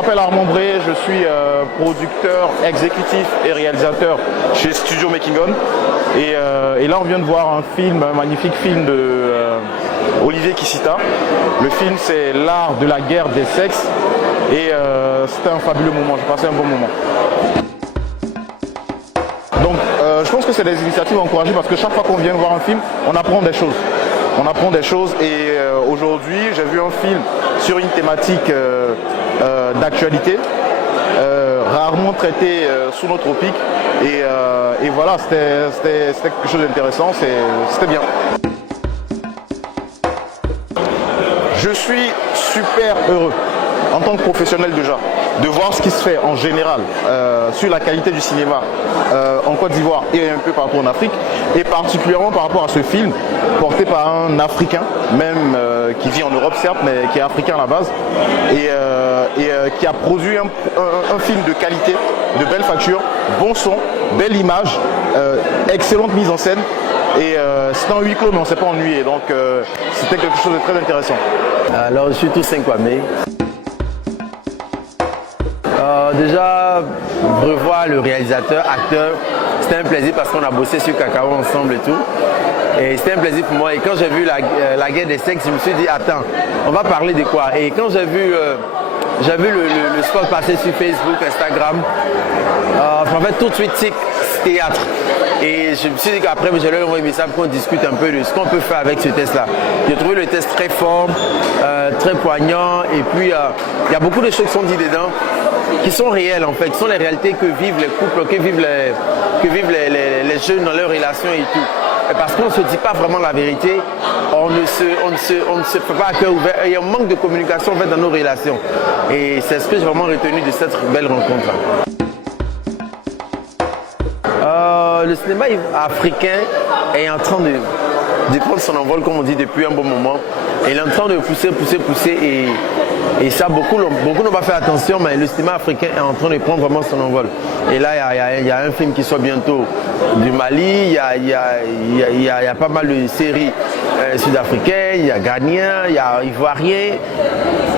m'appelle Armand Bré, je suis producteur exécutif et réalisateur chez Studio Making On. Et là on vient de voir un film, un magnifique film de Olivier Kisita. Le film c'est L'art de la guerre des sexes et c'était un fabuleux moment, j'ai passé un bon moment. Donc je pense que c'est des initiatives à encourager parce que chaque fois qu'on vient voir un film, on apprend des choses. On apprend des choses et aujourd'hui j'ai vu un film sur une thématique d'actualité, rarement traitée sous nos tropiques et voilà, c'était quelque chose d'intéressant, c'était bien. Je suis super heureux en tant que professionnel déjà de voir ce qui se fait en général sur la qualité du cinéma en Côte d'Ivoire et un peu partout en Afrique et particulièrement par rapport à ce film porté par un Africain même qui vit en Europe certes mais qui est africain à la base et qui a produit un film de qualité, de belle facture, bon son, belle image, excellente mise en scène et c'était en huis clos mais on ne s'est pas ennuyé donc c'était quelque chose de très intéressant. Alors je suis Toussaint Kwame. Déjà, revoir le réalisateur, acteur, c'était un plaisir parce qu'on a bossé sur Cacao ensemble et tout. Et c'était un plaisir pour moi. Et quand j'ai vu la guerre des sexes, je me suis dit, attends, on va parler de quoi? Et quand j'ai vu le spot passer sur Facebook, Instagram, en fait tout de suite, théâtre. Et je me suis dit qu'après, je leur ai envoyé un message pour qu'on discute un peu de ce qu'on peut faire avec ce test-là. J'ai trouvé le test très fort, très poignant. Et puis, il y a beaucoup de choses qui sont dites dedans, qui sont réelles en fait, qui sont les réalités que vivent les couples, que vivent les jeunes dans leurs relations et tout. Et parce qu'on ne se dit pas vraiment la vérité, on ne se fait pas à cœur ouvert. Il y a un manque de communication en fait, dans nos relations. Et c'est ce que j'ai vraiment retenu de cette belle rencontre-là. Le cinéma africain est en train de prendre son envol, comme on dit, depuis un bon moment. Et il est en train de pousser. Et ça, beaucoup n'ont pas fait attention, mais le cinéma africain est en train de prendre vraiment son envol. Et là, il y a un film qui sort bientôt du Mali, il y a pas mal de séries sud-africaines, il y a Ghanéens, il y a Ivoiriens.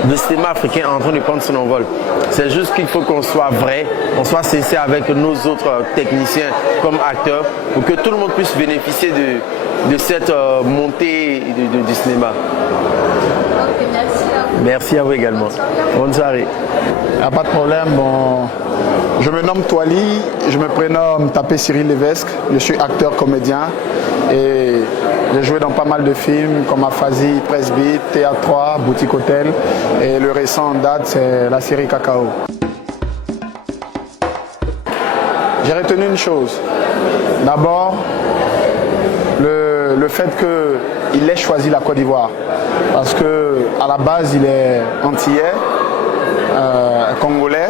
Le cinéma africain est en train de prendre son envol. C'est juste qu'il faut qu'on soit vrai, qu'on soit sincère avec nos autres techniciens comme acteurs pour que tout le monde puisse bénéficier de cette montée du cinéma. Ok, merci à vous. Merci à vous également. Bonne soirée. Pas de problème. Bon, je me nomme Toali, je me prénomme Tapé Cyril Levesque, je suis acteur comédien et j'ai joué dans pas mal de films comme Aphasie, Presbyte, Théâtre 3, Boutique Hôtel et le récent en date c'est la série Cacao. J'ai retenu une chose. D'abord, le fait qu'il ait choisi la Côte d'Ivoire parce qu'à la base il est antillais, congolais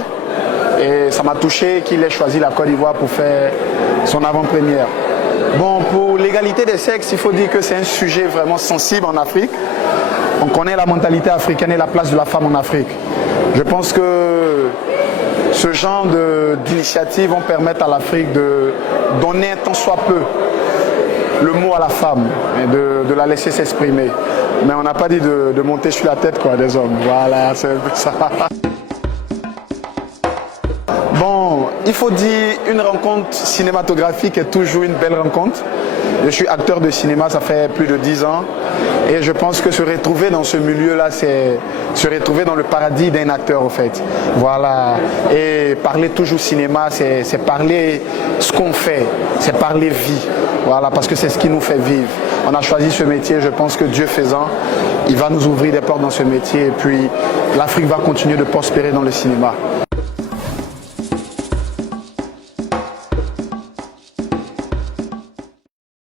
et ça m'a touché qu'il ait choisi la Côte d'Ivoire pour faire son avant-première. Bon, pour l'égalité des sexes, il faut dire que c'est un sujet vraiment sensible en Afrique. On connaît la mentalité africaine et la place de la femme en Afrique. Je pense que ce genre d'initiatives vont permettre à l'Afrique de donner un tant soit peu le mot à la femme et de la laisser s'exprimer. Mais on n'a pas dit de monter sur la tête quoi, des hommes. Voilà, c'est un peu ça. Bon, il faut dire une rencontre cinématographique est toujours une belle rencontre. Je suis acteur de cinéma, ça fait plus de 10 ans. Et je pense que se retrouver dans ce milieu-là, c'est se retrouver dans le paradis d'un acteur, en fait. Voilà. Et parler toujours cinéma, c'est parler ce qu'on fait, c'est parler vie. Voilà, parce que c'est ce qui nous fait vivre. On a choisi ce métier, je pense que Dieu faisant, il va nous ouvrir des portes dans ce métier. Et puis, l'Afrique va continuer de prospérer dans le cinéma.